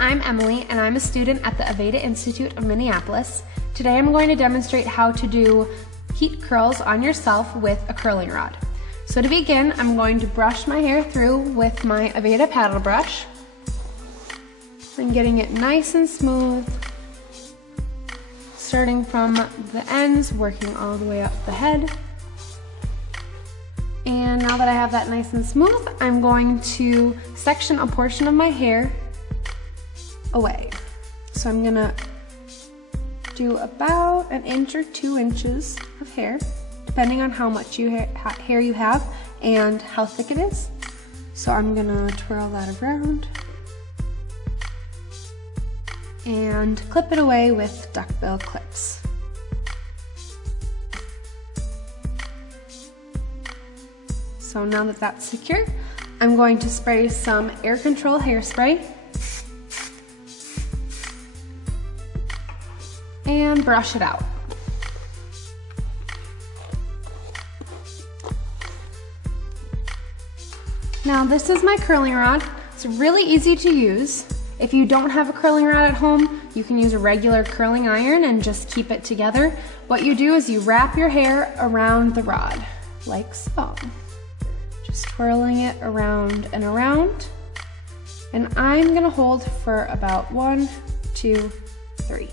I'm Emily and I'm a student at the AVEDA Institute of Minneapolis. Today I'm going to demonstrate how to do heat curls on yourself with a curling rod. So to begin, I'm going to brush my hair through with my AVEDA paddle brush. I'm getting it nice and smooth, starting from the ends, working all the way up the head. And now that I have that nice and smooth, I'm going to section a portion of my hair away. So I'm gonna do about 1 inch or 2 inches of hair, depending on how much hair you have and how thick it is. So I'm gonna twirl that around and clip it away with duckbill clips. So now that that's secure, I'm going to spray some air control hairspray and brush it out. Now this is my curling rod. It's really easy to use. If you don't have a curling rod at home, you can use a regular curling iron and just keep it together. What you do is you wrap your hair around the rod, like so. Just twirling it around and around. And I'm gonna hold for about 1, 2, 3.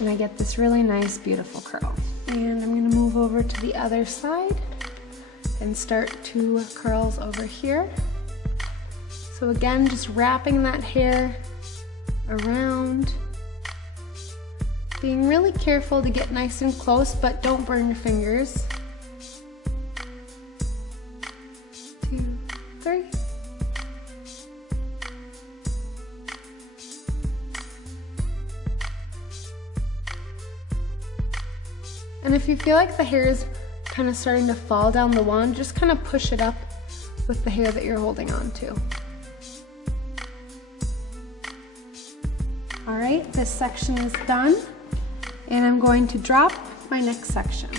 And I get this really nice, beautiful curl. And I'm gonna move over to the other side and start 2 curls over here. So again, just wrapping that hair around. Being really careful to get nice and close, but don't burn your fingers. 2, 3. And if you feel like the hair is kind of starting to fall down the wand, just kind of push it up with the hair that you're holding on to. All right, this section is done, and I'm going to drop my next section.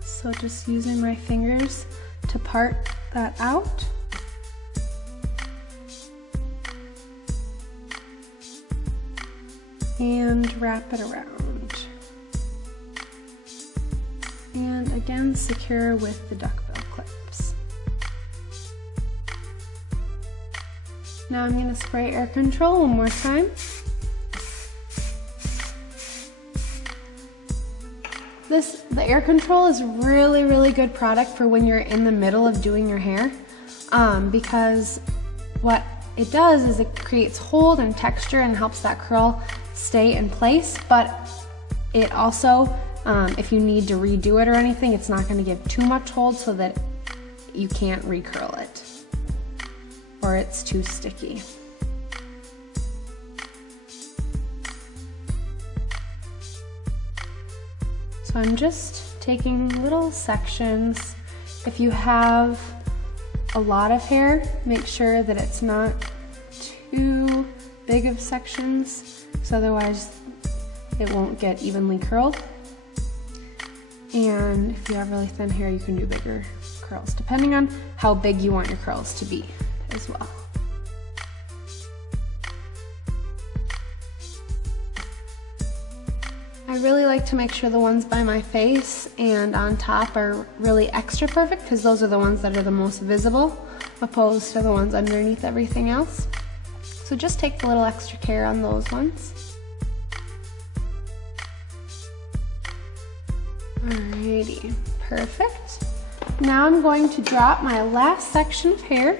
So just using my fingers to part that out. And wrap it around. And again, secure with the duckbill clips. Now I'm going to spray air control one more time. The air control is really, really good product for when you're in the middle of doing your hair, because what it does is it creates hold and texture and helps that curl stay in place, but it also, if you need to redo it or anything, it's not going to give too much hold so that you can't recurl it or it's too sticky. So I'm just taking little sections. If you have a lot of hair, make sure that it's not too big of sections, because otherwise it won't get evenly curled. And if you have really thin hair, you can do bigger curls, depending on how big you want your curls to be as well. I really like to make sure the ones by my face and on top are really extra perfect, because those are the ones that are the most visible, opposed to the ones underneath everything else. So just take a little extra care on those ones. Alrighty, perfect. Now I'm going to drop my last section of hair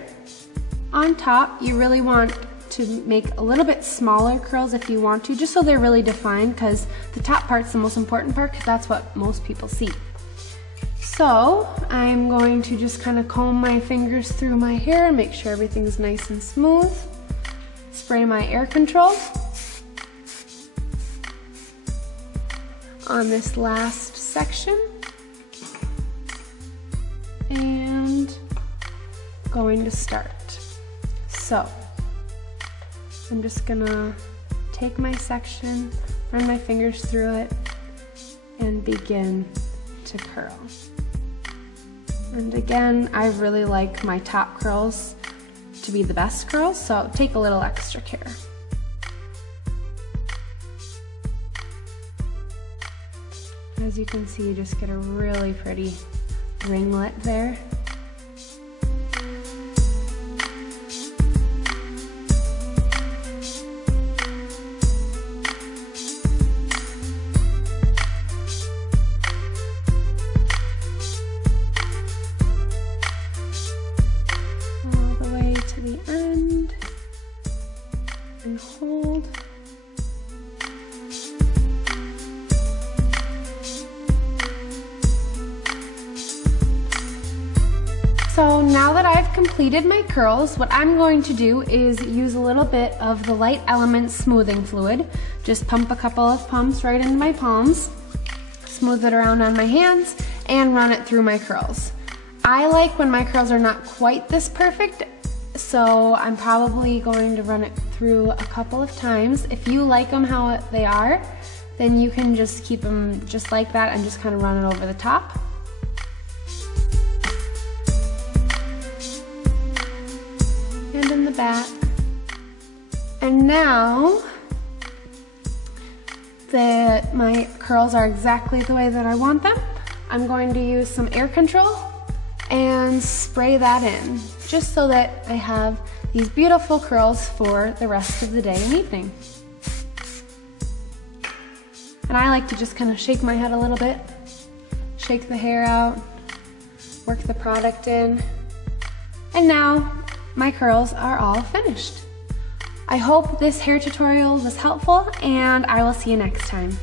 on top. You really want to make a little bit smaller curls if you want to, just so they're really defined, because the top part's the most important part, because that's what most people see. So I'm going to just kind of comb my fingers through my hair and make sure everything's nice and smooth. Spray my air control on this last section, and going to start. So I'm just gonna take my section, run my fingers through it, and begin to curl. And again, I really like my top curls to be the best curls, so take a little extra care. As you can see, you just get a really pretty ringlet there. All the way to the end and hold. So now that I've completed my curls, what I'm going to do is use a little bit of the Light Element smoothing fluid. Just pump a couple of pumps right into my palms, smooth it around on my hands, and run it through my curls. I like when my curls are not quite this perfect, so I'm probably going to run it through a couple of times. If you like them how they are, then you can just keep them just like that and just kind of run it over the top. And in the back. And now that my curls are exactly the way that I want them, I'm going to use some air control and spray that in, just so that I have these beautiful curls for the rest of the day and evening. And I like to just kind of shake my head a little bit, shake the hair out, work the product in, and now my curls are all finished. I hope this hair tutorial was helpful, and I will see you next time.